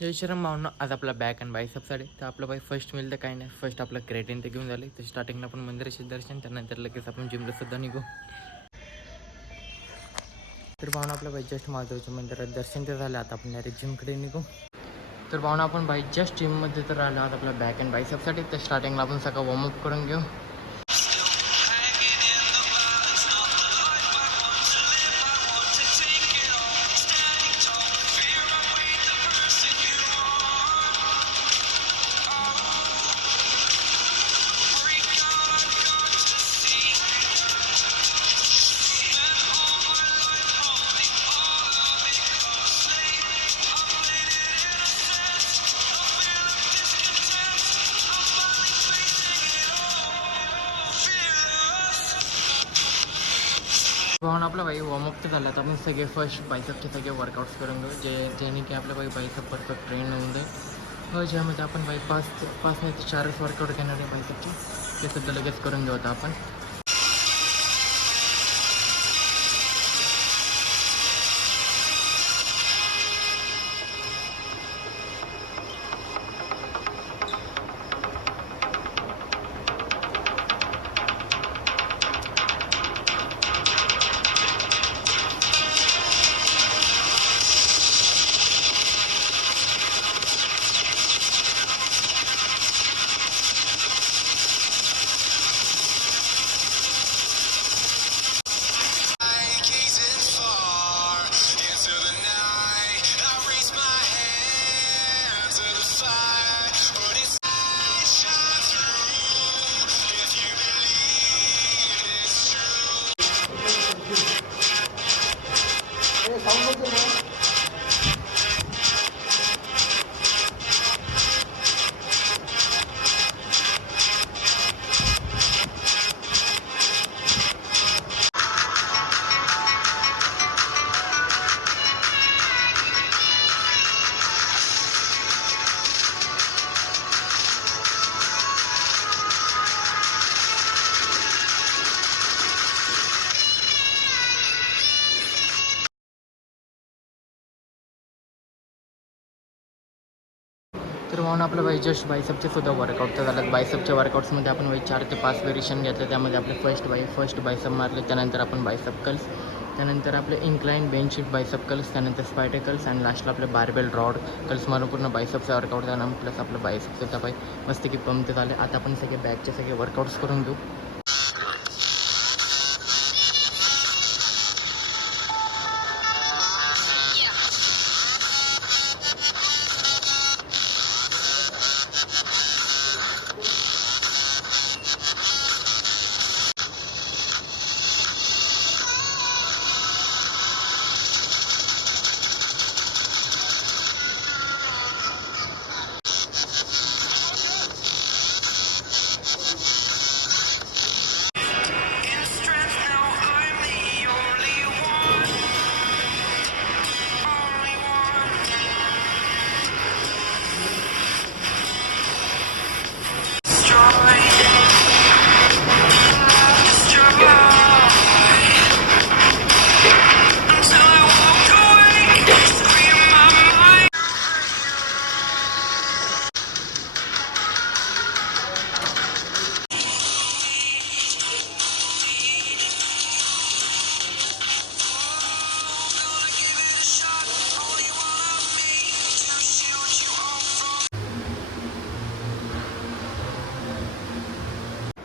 जय श्रीराम भावना. आज आपला back and बायसेपसाठी तर आपलं बाई फर्स्ट मिल तर काही नाही. फर्स्ट आपलं क्रेटिन ते घेऊन झाले. तर स्टार्टिंगला आपण मंदिराचे दर्शन, त्यानंतर लगेच आपण जिमला सुद्धा निघू. तर भावना आपलं बाई जस्ट महादेवच्या मंदिरात दर्शन ते झालं. आता आपण डायरेक्ट जिमकडे निघू. तर भावना आपण बाई जस्ट जिममध्ये तर राहिलो आज आपला बॅक अँड बायसेपसाठी. तर स्टार्टिंगला आपण सगळं वॉर्मअप करून घेऊ. भावना आपला बाई वॉर्मअप तर झाला. तर आपण सगळे फर्स्ट बायसेपचे सगळे वर्कआउट्स करून घेऊ, जेणे की आपल्या बाई बायसेप परफेक्ट ट्रेन होऊन जाईल. ज्यामध्ये आपण बाई पाच नाही तर 4च वर्कआउट घेणार आहे बायसेपचे. ते सुद्धा लगेच करून घेऊ आता आपण. तर म्हणून आपलं बाई जस्ट बायसेपचे सुद्धा वर्कआउट तर झालं. बायसेपच्या वर्कआउट्समध्ये आपण बाई 4 ते 5 व्हेरिएशन घेतलं. त्यामध्ये आपले फर्स्ट बायसेप मारले, त्यानंतर आपण बायसेप कर्ल्स, त्यानंतर आपले incline bench sheet bicep curls, त्यानंतर स्पायटेकल्स आणि लास्टला आपले बारबेल रॉड कर्ल्स मारून पूर्ण बायसेपचा वर्कआउट झाला. प्लस आपलं बायसेप सुद्धा बाई मस्त की पंप झाले. आता आपण सगळे बॅकचे सगळे वर्कआउट्स करून घेऊ.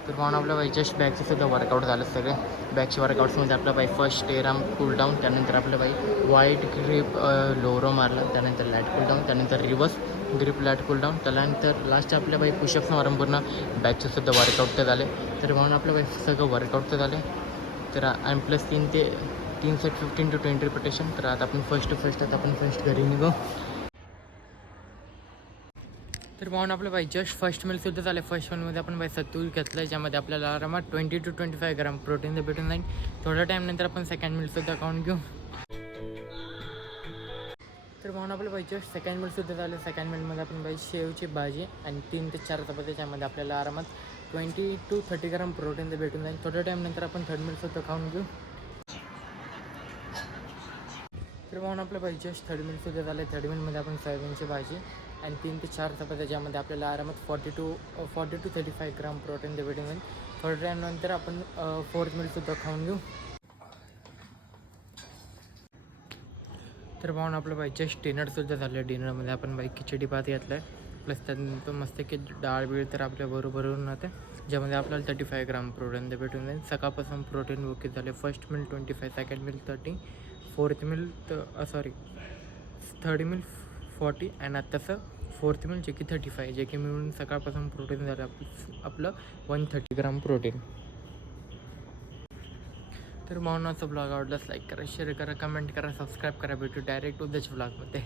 तर म्हणून आपल्या बाई जस्ट बॅकचे सुद्धा वर्कआउट झालं सगळे. बॅकच्या वर्कआउट्समध्ये आपलं बाई फर्स्ट टेराम कूलडाऊन, त्यानंतर आपलं बाई वाईट ग्रिप लोरो मारला, त्यानंतर लॅट कूलडाऊन, त्यानंतर रिवर्स ग्रिप लॅट कूलडाऊन, त्यानंतर लास्ट आपल्या बाई पुशअप्स मारून पूर्ण बॅकचे सुद्धा वर्कआउट तर झाले. तर म्हणून आपलं बाई सगळं वर्कआउट तर झाले. तर आणि प्लस 3 सेट 15 to 20 रिपिटेशन. तर आता आपण फर्स्ट घरी निघू. तर म्हणून आपलं बाई जस्ट फर्स्ट मिलसुद्धा झालं. फर्स्ट मिलमध्ये आपण बाई सत्तू घेतलं, ज्यामध्ये आपल्याला आरामात 20 to 25 ग्राम प्रोटीन तर भेटून जाईल. थोड्या टाईम नंतर आपण सेकंड मिलसुद्धा खाऊन घेऊ. तर म्हणून आपलं बाई जस्ट सेकंड मिलसुद्धा झालं. सेकंड मिलमध्ये आपण बाई शेवची भाजी आणि 3 ते 4 चपाती, ज्यामध्ये आपल्याला आरामात 20 to 30 ग्राम प्रोटीन तर भेटून जाईल. थोड्या टाईम नंतर आपण थर्ड मिलसुद्धा खाऊन घेऊ. तर म्हणून आपलं भाई जस्ट 30 मिनिटसुद्धा झालं आहे. 30 मिनिटमध्ये आपण सोयाबीनची भाजी आणि 3 ते 4 चपात्या, ज्यामध्ये आपल्याला आरामात 40 to 35 ग्राम प्रोटीन भेटून जाईल. थोड्या टाईमनंतर आपण 4th मिलसुद्धा खाऊन घेऊ. तर पाहून आपलं बाई जस्ट डिनरसुद्धा झालं आहे. डिनरमध्ये आपण बाई खिचडी भात घेतला आहे, प्लस त्यानंतर मस्त की डाळ बीळ तर आपल्या बरोबरून राहते, ज्यामध्ये आपल्याला 35 ग्राम प्रोटीन भेटून जाईल. सकाळपासून प्रोटीन बुकिंग झाले. First mill 25, second mill 30, fourth mill third mill 40 आणि आत्ताचं 4th मिल जे की 35, जे की मिळून सकाळपासून प्रोटीन झालं आपलं 130 ग्राम प्रोटीन. तर म्हणून ब्लॉग आवडल्यास लाईक करा, शेअर करा, कमेंट करा, सबस्क्राईब करा. भेटू डायरेक्ट उद्याच्या ब्लॉगमध्ये.